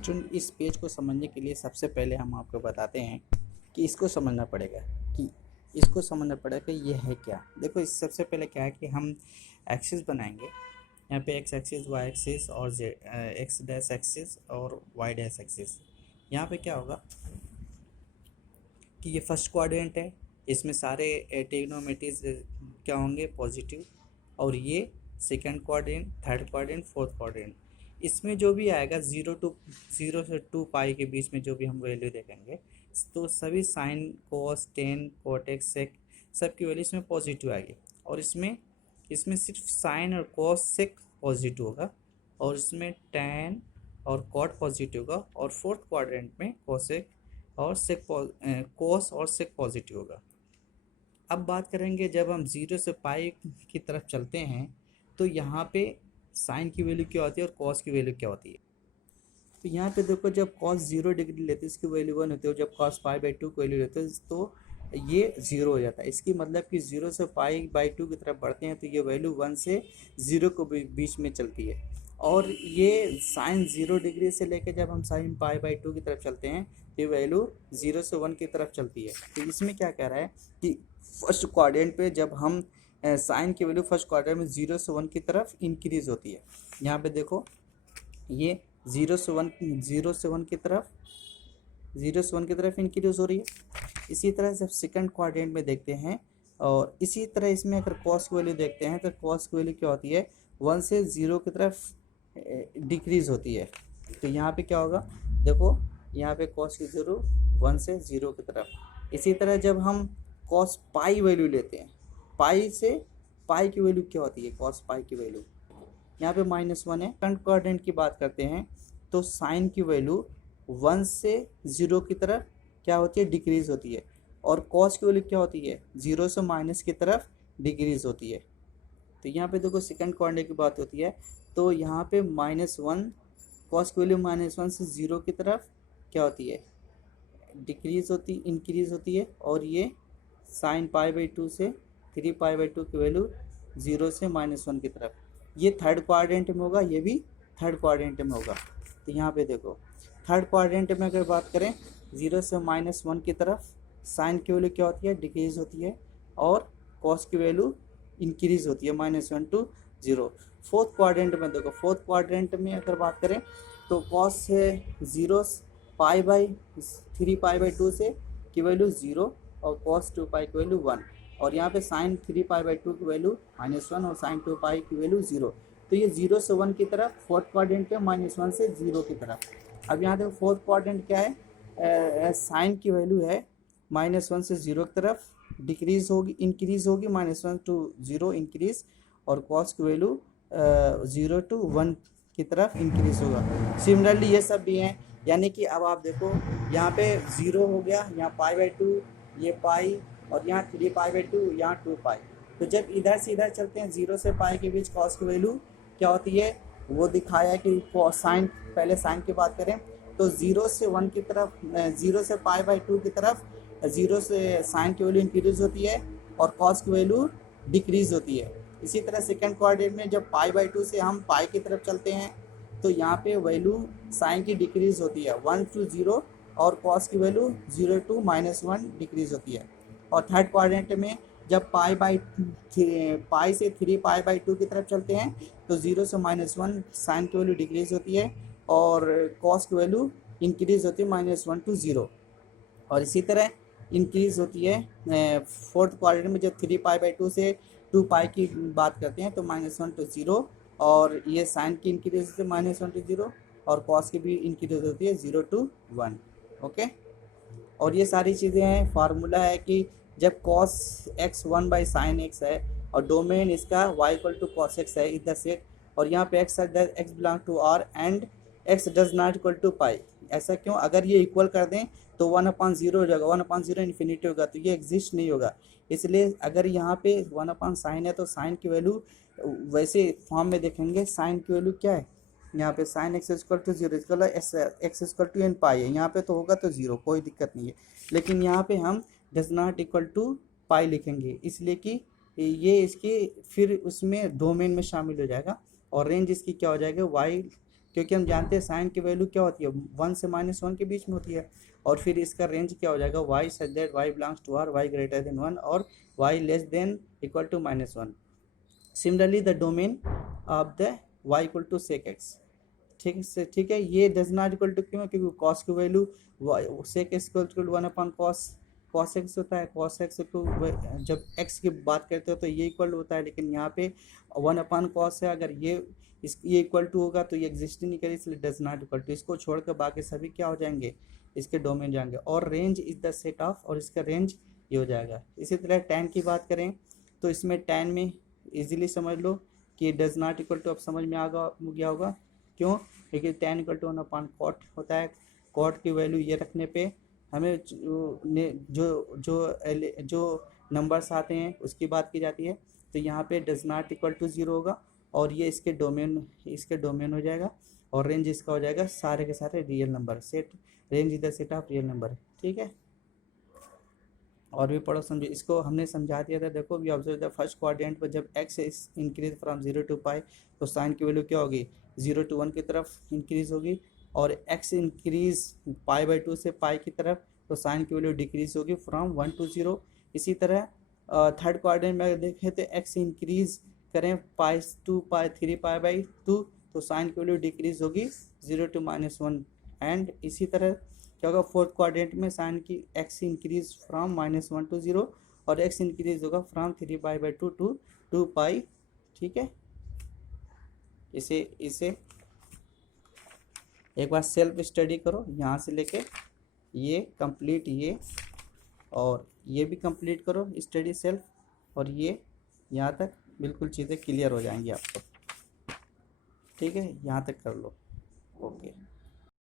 Student इस page को समझने के लिए सबसे पहले हम आपको बताते हैं कि इसको समझना पड़ेगा कि ये है क्या। देखो इस सबसे पहले क्या है कि हम एक्सिस बनाएंगे। यहाँ पे एक्स एक्सिस, वाई एक्सिस और एक्स डैश एक्सिस और वाई डैश एक्सिस। यहाँ पे क्या होगा कि ये फर्स्ट क्वाड्रेंट है, इसमें सारे ट्रिग्नोमेट्रीज क्या होंगे, पॉजिटिव। और ये second quadrant, third quadrant, fourth quadrant. इसमें जो भी आएगा जीरो से 2 पाई के बीच में जो भी हम वैल्यू देखेंगे तो सभी साइन, कोस, टेन, कोटेक, सेक सब की वैल्यू इसमें पॉजिटिव आएगी। और इसमें सिर्फ साइन और कोस सेक पॉजिटिव होगा, और इसमें टेन और कॉट पॉजिटिव होगा, और फोर्थ क्वाड्रेंट में कोसेक और सेक कोस और सेक पॉजिटिव होगा। अब बात करेंगे जब हम 0 से पाई की तरफ चलते हैं तो यहाँ पे साइन की वैल्यू क्या होती है और कॉस की वैल्यू क्या होती है। तो यहाँ पे देखो जब कॉस 0 डिग्री लेते हैं इसकी वैल्यू 1 होती है, और जब कॉस पाई/2 की वैल्यू लेते हैं तो ये 0 हो जाता है। इसकी मतलब कि 0 से पाई/2 की तरफ बढ़ते हैं तो ये वैल्यू 1 से 0 के बीच में चलती है। और ये साइन 0 डिग्री से लेकर जब हम साइन पाई/2 की तरफ चलते हैं तो ये वैल्यू 0 से 1 की तरफ चलती है। तो इसमें क्या कह रहा है कि फर्स्ट क्वाड्रेंट पे जब हम साइन की वैल्यू फर्स्ट क्वाड्रेंट में 0 से 1 की तरफ इंक्रीज होती है। यहाँ पे देखो ये 0 से 1 की तरफ इंक्रीज हो रही है। इसी तरह जब सेकंड क्वाड्रेंट में देखते हैं और इसी तरह इसमें अगर कॉस की वैल्यू देखते हैं तो कॉस की वैल्यू क्या होती है, 1 से 0 की तरफ डिक्रीज होती है। तो यहाँ पे क्या होगा, देखो यहाँ पे कॉस की वैल्यू 1 से 0 की तरफ। इसी तरह जब हम कॉस पाई वैल्यू लेते हैं, पाई से पाई की वैल्यू क्या होती है, कॉस पाई की वैल्यू यहाँ पे -1 है। सेकंड क्वाड्रेंट की बात करते हैं तो साइन की वैल्यू 1 से 0 की तरफ क्या होती है, डिक्रीज होती है। और कॉस की वैल्यू क्या होती है, 0 से माइनस की तरफ डिक्रीज होती है। तो यहाँ पे देखो सेकंड क्वाड्रेंट की बात होती है तो यहाँ पे -1, कॉस की वैल्यू -1 से 0 की तरफ क्या होती है, इंक्रीज होती है। और ये साइन पाई/2 से 3 पाई/2 की वैल्यू 0 से -1 की तरफ। ये थर्ड क्वाड्रेंट में होगा, ये भी थर्ड क्वाड्रेंट में होगा। तो यहाँ पे देखो थर्ड क्वाड्रेंट में अगर बात करें 0 से -1 की तरफ साइन की वैल्यू क्या होती है, डिक्रीज होती है। और कॉस की वैल्यू इंक्रीज होती है -1 to 0। फोर्थ क्वाड्रेंट में देखो, फोर्थ क्वाड्रेंट में अगर बात करें तो कॉस से 0 3 पाई/2 से की वैल्यू 0 और कॉस 2 पाई की वैल्यू 1। और यहाँ पे साइन 3 पाई/2 की वैल्यू -1 और साइन 2 पाई की वैल्यू 0। तो ये 0 से 1 की तरफ फोर्थ क्वाड्रेंट पे, -1 से 0 की तरफ। अब यहाँ देखो फोर्थ क्वाड्रेंट क्या है, साइन की वैल्यू है -1 से 0 की तरफ इंक्रीज होगी -1 to 0 इंक्रीज। और कॉस की वैल्यू 0 to 1 की तरफ इंक्रीज होगा। सिमिलरली ये सब भी हैं, यानी कि अब आप देखो यहाँ पे 0 हो गया, यहाँ पाई/2, ये पाई, और यहाँ 3 पाई/2, यहाँ 2 पाई। तो जब इधर से इधर चलते हैं 0 से पाई के बीच कॉस की वैल्यू क्या होती है वो दिखाया कि साइन, पहले साइन की बात करें तो 0 से 1 की तरफ, 0 से पाई/2 की तरफ 0 से साइन की वैल्यू इंक्रीज होती है और कॉस की वैल्यू डिक्रीज होती है। इसी तरह सेकंड क्वाड्रेंट में जब पाई/2 से हम पाई की तरफ चलते हैं तो यहाँ पे वैल्यू साइन की डिक्रीज होती है 1 to 0 और कॉस की वैल्यू 0 to -1 डिक्रीज होती है। और थर्ड क्वाड्रेंट में जब पाई से 3 पाई/2 की तरफ चलते हैं तो 0 से -1 साइन की वैल्यू डिक्रीज होती है और कॉस की वैल्यू इंक्रीज होती है -1 to 0। और इसी तरह इंक्रीज होती है फोर्थ क्वाड्रेंट में जब 3 पाई/2 से 2 पाई की बात करते हैं तो -1 to 0। और ये साइन की इंक्रीज होती है -1 to 0 और कॉस की भी इंक्रीज होती है 0 to 1। ओके, और ये सारी चीज़ें हैं। फार्मूला है कि जब cos x 1/sin x है और डोमेन इसका y = cos x है इधर सेट, और यहाँ पे x belong to r and x does not equal to pi. ऐसा क्यों, अगर ये इक्वल कर दें तो 1/0 हो जाएगा, 1/0 इन्फिनिटी होगा, तो ये एग्जिस्ट नहीं होगा। इसलिए अगर यहाँ पे 1/sin है तो साइन की वैल्यू वैसे फॉर्म में देखेंगे, साइन की वैल्यू क्या है, यहाँ पे sin x = 0 x = n पाई है, यहाँ पे तो होगा तो 0, कोई दिक्कत नहीं है। लेकिन यहाँ पे हम डज नॉट इक्वल टू पाई लिखेंगे इसलिए कि ये इसके फिर उसमें डोमेन में शामिल हो जाएगा और रेंज इसकी क्या हो जाएगा, y क्योंकि हम जानते हैं साइन की वैल्यू क्या होती है, 1 से -1 के बीच में होती है। और फिर इसका रेंज क्या हो जाएगा, y such that y belongs to r, y greater than 1 और y less than equal to -1। Similarly the domain of the y equal to sec x, ठीक है। ये डज नॉट इक्वल टू क्यों, क्योंकि कॉस की value sec x equal to 1 cos x होता है। Cos x को जब एक्स की बात करते हो तो ये इक्वल होता है, लेकिन यहाँ पे 1/cos है। अगर ये इक्वल टू होगा तो ये एग्जिस्ट नहीं करेगी, इसलिए डज नॉट इक्वल टू। इसको छोड़कर बाकी सभी क्या हो जाएंगे, इसके डोमेन जाएंगे। और range is the set of, और इसका रेंज ये हो जाएगा। इसी तरह टैन की बात करें तो इसमें टैन में इजीली समझ लो कि डज नॉट इक्वल टू अब समझ में आ गया होगा। क्यों, क्योंकि टैन इक्वल टू 1/cot होता है। कॉट की वैल्यू ये रखने पे हमें जो नंबर्स आते हैं उसकी बात की जाती है। तो यहाँ पे डज नॉट इक्वल टू 0 होगा, और ये इसके डोमेन हो जाएगा। और रेंज इसका हो जाएगा सारे के सारे real number. Set range is the set of real number, ठीक है। और भी पढ़ो समझो, इसको हमने समझा दिया था। देखो we observe the first quadrant पर जब x is increase from 0 to pi तो साइन की वैल्यू क्या होगी, 0 to 1 की तरफ इंक्रीज होगी। और x इंक्रीज π/2 से पाई की तरफ तो साइन की वैल्यू डिक्रीज होगी फ्रॉम 1 to 0। इसी तरह थर्ड क्वाड्रेंट में अगर देखें तो x इंक्रीज करें π/2 तो साइन की वैल्यू डिक्रीज होगी 0 to -1। एंड इसी तरह क्या होगा, फोर्थ क्वाड्रेंट में साइन की x इंक्रीज फ्रॉम -1 to 0 और x इंक्रीज होगा फ्रॉम 3π/2 to 2π, ठीक है। इसे एक बार सेल्फ स्टडी करो, यहाँ से लेके ये कंप्लीट, ये और ये भी कंप्लीट करो स्टडी सेल्फ, और ये यहाँ तक बिल्कुल चीज़ें क्लियर हो जाएंगी आपको, ठीक है। यहाँ तक कर लो, ओके।